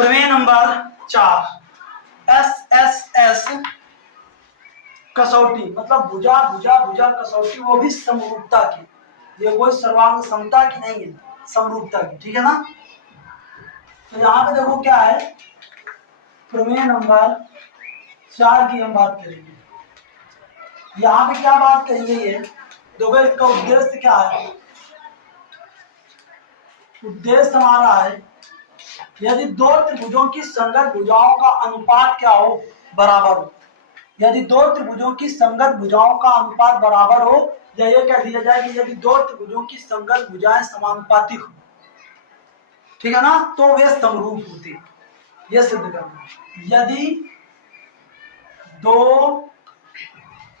प्रमेय number 4, SSS कसौटी, मतलब भुजा भुजा भुजा कसौटी, वो भी समरूपता की। ये कोई सर्वांग समता की नहीं है, समरूपता की, ठीक है ना। तो यहाँ पे देखो क्या है, प्रमेय नंबर 4 की हम बात करेंगे। यहाँ पे क्या बात कही गई है, देखो इसका उद्देश्य क्या है। उद्देश्य हमारा है, यदि दो त्रिभुजों की संगत भुजाओं का अनुपात क्या हो, बराबर हो। यदि दो त्रिभुजों की संगत भुजाओं का अनुपात बराबर हो, या ये कह दिया जाए कि यदि दो त्रिभुजों की संगत भुजाएं समानुपाती हो, ठीक है ना, तो वे समरूप होते हैं। यह सिद्ध करना, यदि दो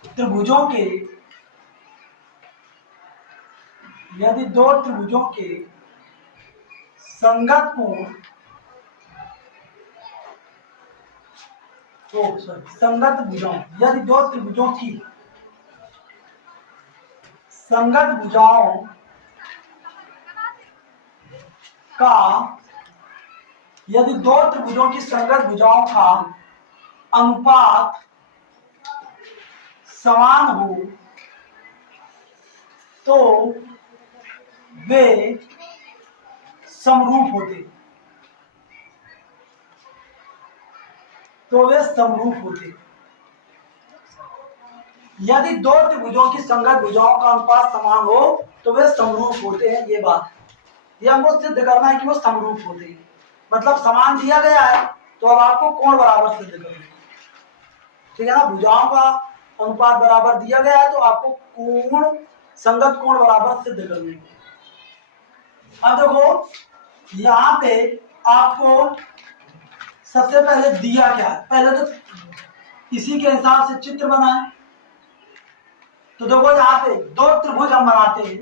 त्रिभुजों के संगत कोण संगत भुजाओं, यदि दो त्रिभुजों की संगत भुजाओं का यदि दो त्रिभुजों की संगत भुजाओं का अनुपात समान हो, तो वे समरूप होते। यदि दो त्रिभुजों की संगत भुजाओं का अनुपात समान हो तो वे समरूप होते हैं। ये बात, ये हमको सिद्ध करना है कि वो समरूप होते हैं। मतलब समान दिया गया है तो अब आपको कोण बराबर सिद्ध करना है, ठीक है ना। भुजाओं का अनुपात बराबर दिया गया है तो आपको कोण, संगत कोण बराबर सिद्ध करने हैं। अब देखो यहाँ पे आपको सबसे पहले दिया क्या है, पहले तो इसी के हिसाब से चित्र बनाएं। तो देखो यहाँ पे दो त्रिभुज हम बनाते हैं।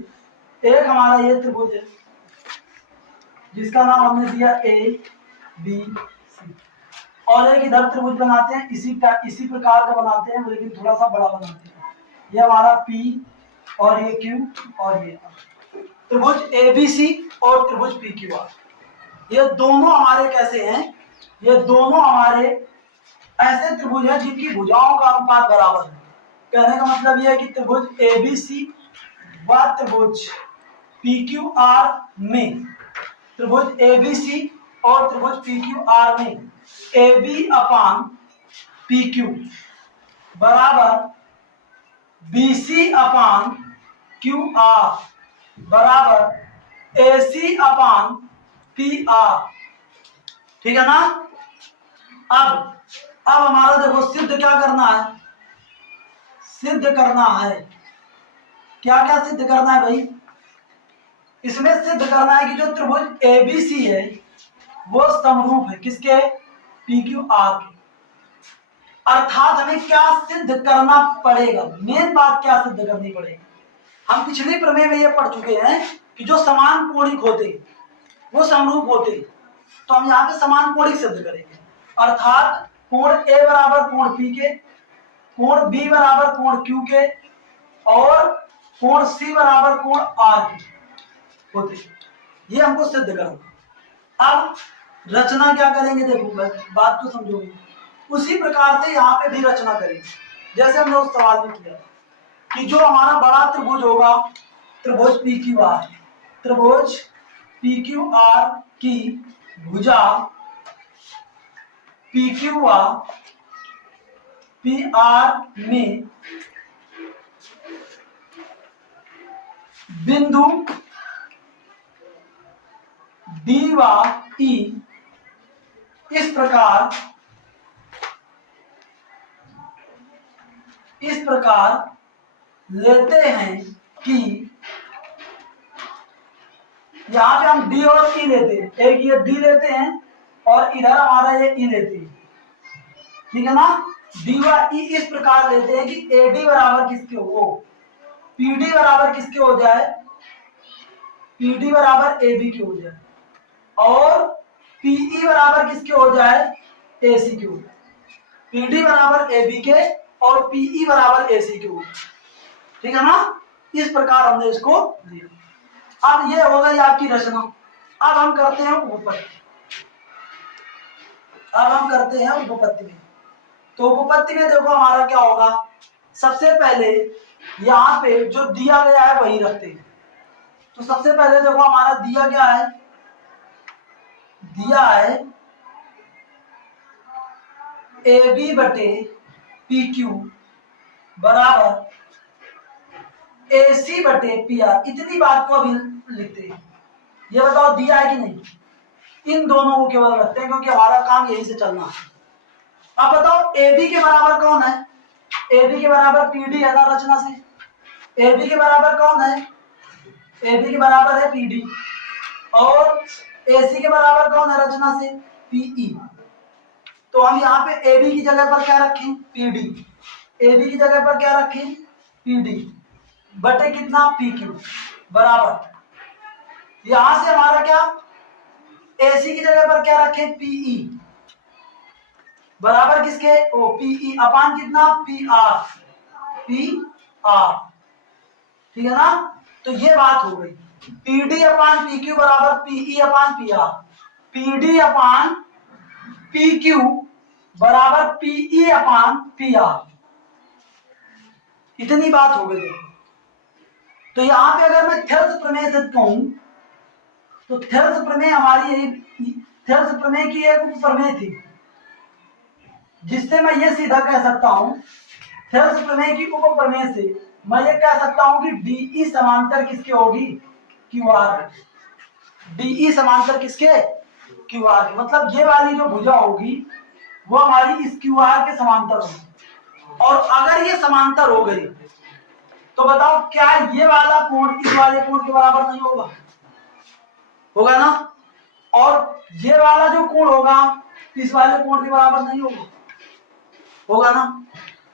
एक हमारा ये त्रिभुज है जिसका नाम हमने दिया ABC, और एक इधर त्रिभुज बनाते हैं, इसी प्रकार का बनाते हैं लेकिन थोड़ा सा बड़ा बनाते हैं। ये हमारा P और ये Q और ये त्रिभुज ABC और त्रिभुज PQR। ये दोनों हमारे कैसे हैं, ये दोनों हमारे ऐसे त्रिभुज हैं जिनकी भुजाओं का अनुपात बराबर है। कहने का मतलब यह है कि त्रिभुज ABC व त्रिभुज PQR में, त्रिभुज ABC और त्रिभुज PQR में AB अपान PQ बराबर BC अपान QR बराबर AC अपान PR, ठीक है ना। अब हमारा देखो सिद्ध क्या करना है, सिद्ध करना है क्या क्या सिद्ध करना है भाई, इसमें सिद्ध करना है कि जो त्रिभुज ABC है वो समरूप है किसके, PQR के। अर्थात हमें क्या सिद्ध करना पड़ेगा, मेन बात क्या सिद्ध करनी पड़ेगी। हम पिछले प्रमेय में ये पढ़ चुके हैं कि जो समान कोणिक होते वो समरूप होते, तो हम यहाँ पे समान कोणिक सिद्ध करेंगे। अर्थात कोण A बराबर कोण P के, कोण B बराबर कोण Q के और कोण C बराबर कोण R के होते, ये हमको सिद्ध करना। अब रचना क्या करेंगे, देखो बात तो समझोगे। उसी प्रकार से यहाँ पे भी रचना करेंगे जैसे हमने उस सवाल में किया कि जो हमारा बड़ा त्रिभुज होगा, त्रिभुज PQR, त्रिभुज PQR की भुजा PQ व PR में बिंदु D व E इस प्रकार लेते हैं कि यहाँ पे हम D और E लेते हैं, एक ये D लेते हैं और इधर हमारा ये E लेते हैं, ठीक है ना। D व E इस प्रकार लेते हैं कि AD बराबर किसके हो, PD बराबर किसके हो जाए, PD बराबर AB के हो जाए, और PE बराबर किसके हो जाए, AC के हो जाए। PD बराबर AB के और PE बराबर AC के हो जाए, ठीक है ना। इस प्रकार हमने इसको लिया। अब ये हो गई आपकी रचना। अब हम करते हैं ऊपर। अब हम करते हैं उपपत्ति में। तो उपपत्ति में देखो हमारा क्या होगा, सबसे पहले यहाँ पे जो दिया गया है वही रखते हैं। तो सबसे पहले देखो हमारा दिया क्या है, दिया है ए बी बटे पी क्यू बराबर ए सी बटे पी आर। इतनी बात को अभी लिखते हैं। ये बताओ दिया है कि नहीं, इन दोनों को केवल रखते हैं क्योंकि हमारा काम यही से चलना है। अब बताओ ए बी के बराबर कौन है, ए बी के बराबर पी डी है ना रचना से। ए बी के बराबर कौन है, ए बी के बराबर है पी डी। और ए सी के बराबर कौन है रचना से, पीई। तो हम यहाँ पे ए बी की जगह पर क्या रखें, पी डी। ए बी की जगह पर क्या रखें, पी डी बटे कितना, पी क्यू बराबर। यहां से हमारा क्या, ए सी की जगह पर क्या रखें, पीई बराबर किसके, ओ पीई अपान कितना, पी आर, पी आर। ठीक है ना। तो ये बात हो गई, पीडी अपान पी क्यू बराबर पीई अपान P R. PD upon P Q बराबर पीई अपान पी आर। इतनी बात हो गई। तो यहां पे अगर मैं थेल्स प्रमेय से कहूं तो थेल्स प्रमेय हमारी थेल्स प्रमेय की एक उपप्रमेय थी, जिससे मैं ये सीधा कह सकता हूं, थेल्स प्रमेय की उपप्रमेय से मैं ये कह सकता हूं कि डीई समांतर किसके होगी, क्यू आर। डीई समांतर किसके, क्यू आर। मतलब ये वाली जो भुजा होगी वो हमारी इस क्यू आर के समांतर होगी। और अगर ये समांतर हो गई तो बताओ क्या ये वाला कोण इस वाले कोण के बराबर नहीं होगा, होगा ना। और ये वाला जो कोण होगा इस वाले कोण के बराबर नहीं होगा, होगा ना।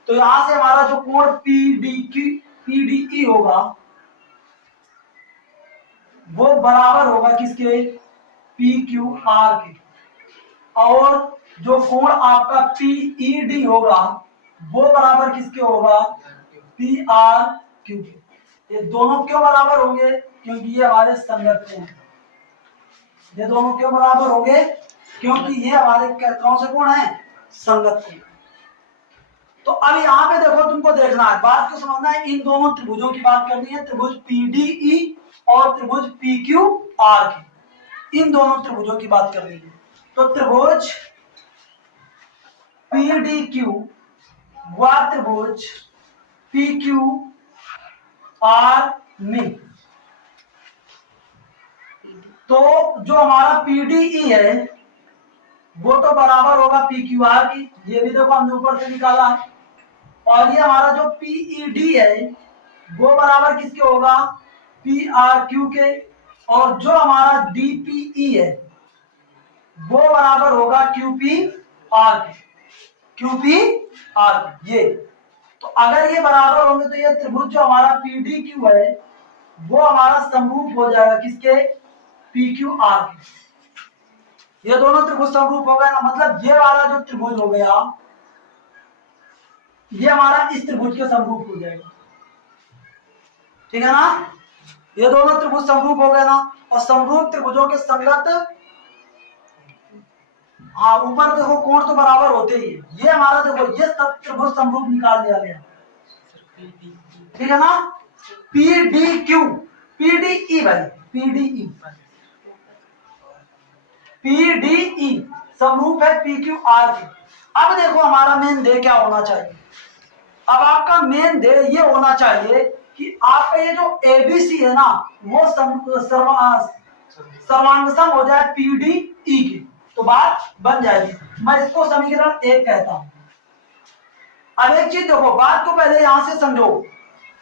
तो यहां से हमारा जो कोण पीडीई होगा वो बराबर होगा किसके, पी क्यू आर के। और जो कोण आपका पीईडी होगा वो बराबर किसके होगा, पी आर क्यू के। ये दोनों क्यों बराबर होंगे, क्योंकि ये हमारे संगत कोण हैं। ये दोनों क्यों बराबर होंगे, क्योंकि ये हमारे कौन से कोण हैं, संगत कोण। तो अब यहाँ पे देखो तुमको देखना है, बात को समझना है, इन दोनों त्रिभुजों की बात करनी है, त्रिभुज पीडीई और त्रिभुज पीक्यू आर की। इन दोनों त्रिभुजों की बात करनी है। तो त्रिभुज पीडीक्यू व त्रिभुज पीक्यू आर में तो जो हमारा पीडीई है वो तो बराबर होगा पी क्यू आर की, ये भी देखो हमने ऊपर से निकाला है। और ये हमारा जो पीईडी है वो बराबर किसके होगा, पी आर क्यू के। और जो हमारा डीपीई है वो बराबर होगा क्यूपी आर के, क्यूपी आर। ये तो अगर ये बराबर होंगे तो ये त्रिभुज जो हमारा पीडी क्यू है वो हमारा समरूप हो जाएगा किसके, पी क्यू आर के। ये दोनों त्रिभुज समरूप हो गए ना, मतलब ये वाला जो त्रिभुज हो गया ये हमारा इस त्रिभुज के समरूप हो जाएगा। ठीक है ना। ये दोनों त्रिभुज समरूप हो गए ना। और समरूप त्रिभुजों के संगत, हाँ ऊपर देखो कोण तो बराबर होते ही है। ये हमारा देखो ये सब त्रिभुज समरूप निकाल दिया गया। ठीक है ना। पी डी क्यू, पीडीई भाई, पीडीई पीडीई समरूप है पी क्यू आर के। अब देखो हमारा मेन ध्येय क्या होना चाहिए। अब आपका मेन ध्येय ये होना चाहिए कि आपका ये जो एबीसी है ना वो सर्वांगसम हो जाए पीडीई के, तो बात बन जाएगी। मैं इसको समीकरण 1 कहता हूं। अब एक चीज देखो, बात को पहले यहां से समझो।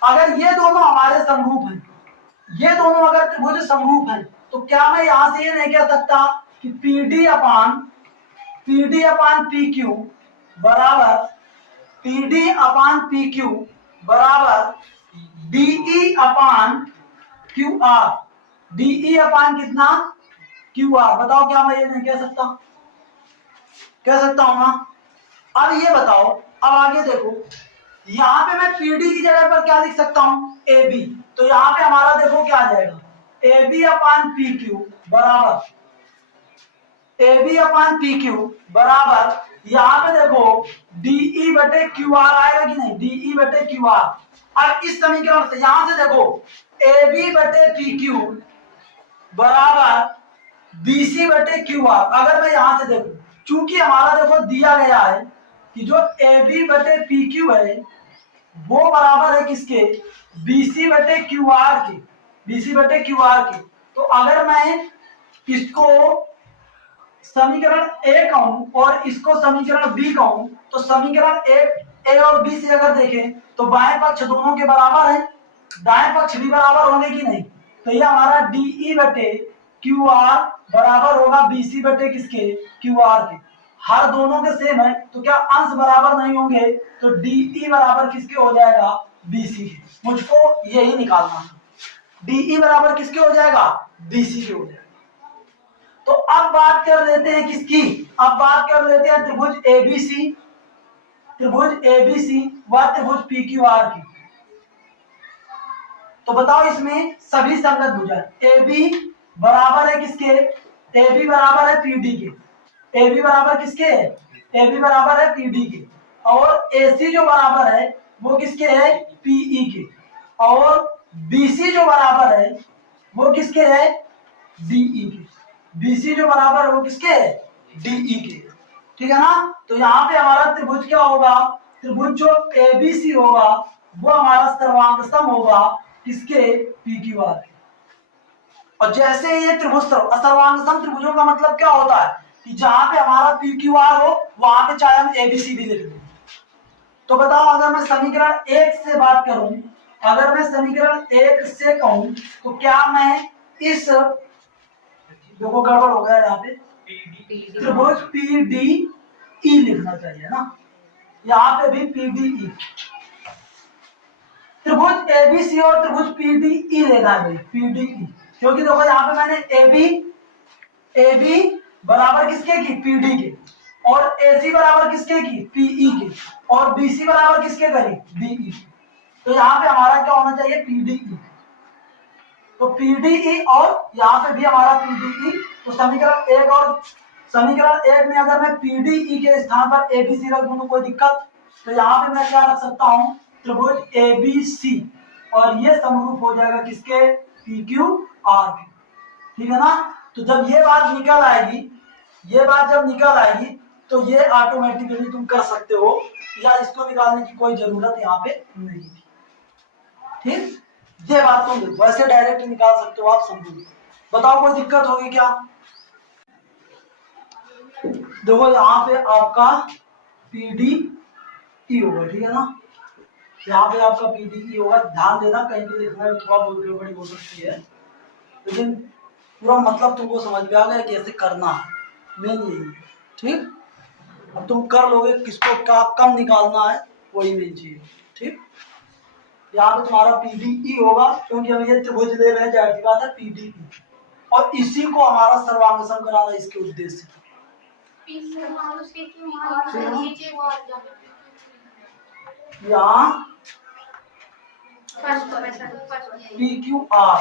अगर ये दोनों हमारे समरूप हैं, ये दोनों अगर त्रिभुज समरूप हैं, तो क्या मैं यहां से ये नहीं कह सकता कि पीडी अपान पी क्यू बराबर पीडी अपान पी क्यू बराबर DE upon Q R, DE upon कितना, क्यू आर। बताओ क्या मैं ये नहीं कह सकता, कह सकता हूं ना। अब ये बताओ, अब आगे देखो, यहां पे मैं पीडी की जगह पर क्या लिख सकता हूं, ए बी। तो यहां पे हमारा देखो क्या आ जाएगा, A B upon P Q बराबर A B upon P Q बराबर, यहाँ पे देखो डीई बटे क्यू आर आएगा कि नहीं, डीई बटे क्यू आर। अब इस समीकरण से यहां से देखो ए बी बटे पी क्यू बराबर बीसी बटे क्यू आर। अगर मैं यहां से देखूं, चूंकि हमारा देखो दिया गया है कि जो ए बी बटे पी क्यू है वो बराबर है किसके, बीसी बटे क्यू आर के, बीसी बटे क्यू आर के। तो अगर मैं इसको समीकरण ए कहूं और इसको समीकरण बी कहूं, तो समीकरण ए और बी से अगर देखें तो बाएं पक्ष दोनों के बराबर है, दाएं पक्ष भी बराबर होंगे कि नहीं। तो ये हमारा डीई बटे क्यू आर बराबर होगा बीसी बटे किसके, क्यू आर के। हर दोनों के सेम है तो क्या अंश बराबर नहीं होंगे, तो डीई बराबर किसके हो जाएगा, बीसी के। मुझको यही निकालना है, डीई बराबर किसके हो जाएगा, बीसी के हो जाएगा। तो अब बात कर लेते हैं किसकी, अब बात कर लेते हैं त्रिभुज एबीसी, त्रिभुज एबीसी व त्रिभुज पीक्यूआर की। तो बताओ इसमें सभी संगत भुजन AB बराबर है किसके, AB बराबर है PD के, AB बराबर किसके है, AB बराबर है PD के, और AC जो बराबर है वो किसके है, PE के, और BC जो बराबर है वो किसके है, DE के, BC जो बराबर है वो किसके है, DE के। ठीक है ना। तो यहाँ पे हमारा त्रिभुज क्या होगा, त्रिभुज जो ABC होगा वो हमारा सर्वांग सम होगा किसके, PQR के। और जैसे ये त्रिभुज सर्वांग सम त्रिभुजों का मतलब क्या होता है कि जहां पे हमारा PQR हो वहां पे चाहे हम ABC भी लिख दें। तो बताओ अगर मैं समीकरण 1 से बात करूं, अगर मैं समीकरण 1 से कहूं तो क्या मैं इस, देखो गड़बड़ हो गया यहाँ पे, त्रिभुज PDE लिखना चाहिए ना, यहाँ पे भी PDE, त्रिभुज एबीसी और त्रिभुज पीडीई लेना है, पीडीई, क्योंकि देखो यहाँ पे मैंने AB बराबर किसके की, PD के, और AC बराबर किसके की, PE के, और BC बराबर किसके करी, DE। तो यहाँ पे हमारा क्या होना चाहिए, PDE। तो PDE और यहाँ पे भी हमारा PDE। तो समीकरण 1 और समीकरण 1 में अगर मैं PDE के स्थान पर ABC रख दूं तो कोई दिक्कत, तो यहाँ पे मैं क्या रख सकता हूँ, त्रिभुज ABC, और ये समरूप हो जाएगा किसके, PQR के। ठीक है ना। तो जब ये बात निकल आएगी, ये बात जब निकल आएगी तो ये ऑटोमेटिकली तुम कर सकते हो, या इसको निकालने की कोई जरूरत यहाँ पे नहीं थी। ठीक, ये बात तुम वैसे डायरेक्ट निकाल सकते हो आप, समझो। बताओ कोई दिक्कत होगी क्या। देखो यहाँ पे आपका PDE होगा, ठीक है ना, यहाँ पे आपका PDE होगा। ध्यान देना कहीं भी लिखना है थोड़ा बहुत गड़बड़ी हो सकती है, लेकिन पूरा मतलब तुमको समझ में आ गया कि ऐसे करना है, मेन यही है। ठीक, अब तुम कर लोगे, किसको क्या कम निकालना है वही मेन चीज। ठीक, यहाँ पे तुम्हारा PDE होगा क्योंकि हम ये त्रिभुज ले रहे हैं, जाहिर सी बात है PDE, और इसी को हमारा सर्वांग सम कराना इसके उद्देश्य से। यहाँ PQR